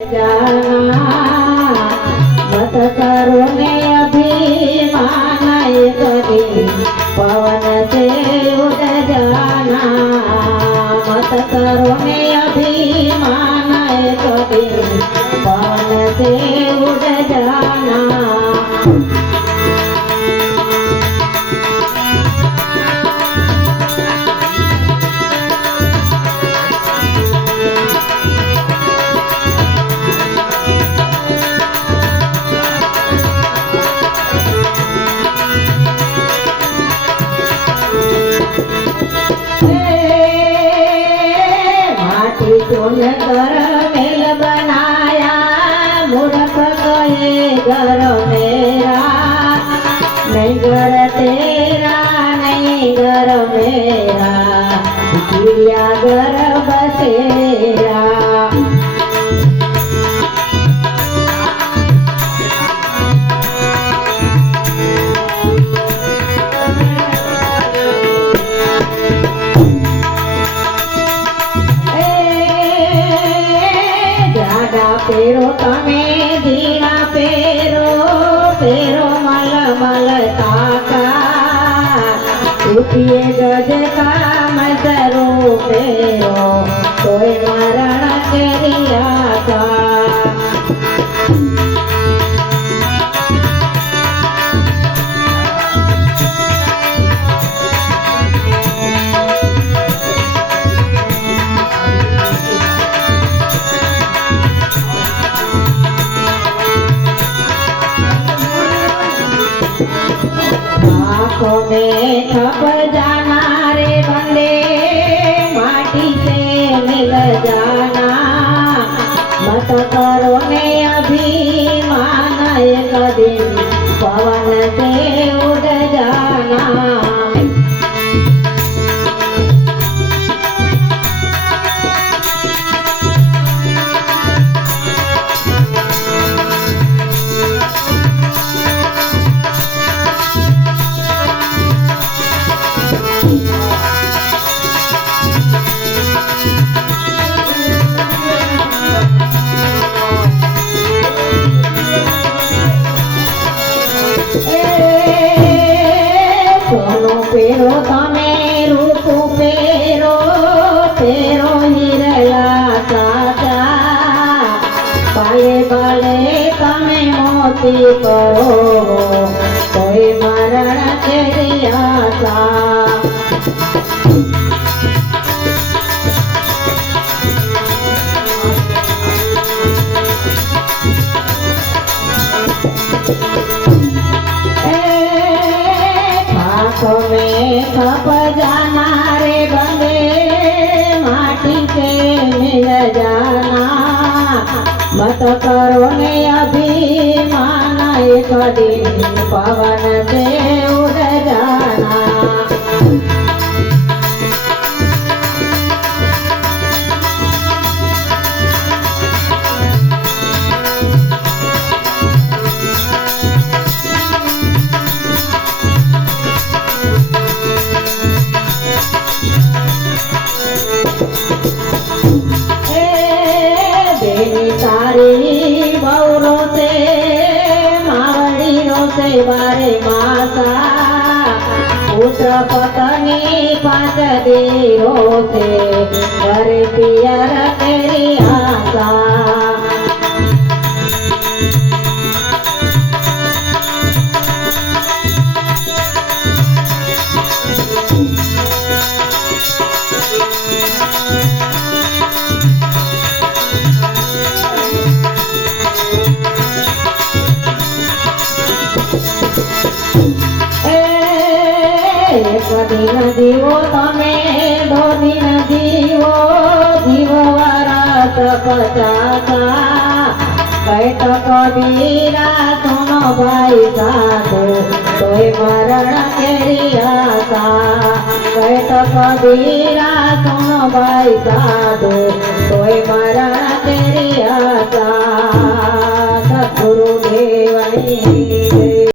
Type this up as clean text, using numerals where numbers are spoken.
जाना मत करो ने अभिमान कभी पवन से उड़ जाना मत करो ने अभिमान कभी पवन से उड़ जाना। चुन कर मेल बनाया मूर्ख कहे घर मेरा नहीं घर तेरा नहीं घर मेरा चिड़िया घर बसेरा। पेरो तमे दीना पेरो पेरो मल मल ताका उठिए गज का मजरो पेरो कोई मरण करिया था। आँखों में छप जाना रे बंदे माटी से मिल जाना मत करो ने अभिमान एक दिन पवन से उड़ जाना। पेरो तमे रूप पेरो पेरो हिरया साचा पाले बाले तमे मोती करो कोई मरण करिया सा। में खप जाना रे बंदे माटी से मिल जाना मत करो ने अभिमान एक दिन पवन से उड़ जाना। तारी बौरो से मावड़ी रो से बारे मासा पुत्र पत्नी पांच देरो से घर पियर तेरी आशा। एक दिन दीवो तमे दो दिन दीवो दीवो वारात पचासा कैट कबीरा सुनो भाई साधु कोई मरण करिया सा। कैट कबीरा सुनो भाई साधु कोई मरण करिया सा। सद्गुरु देवनी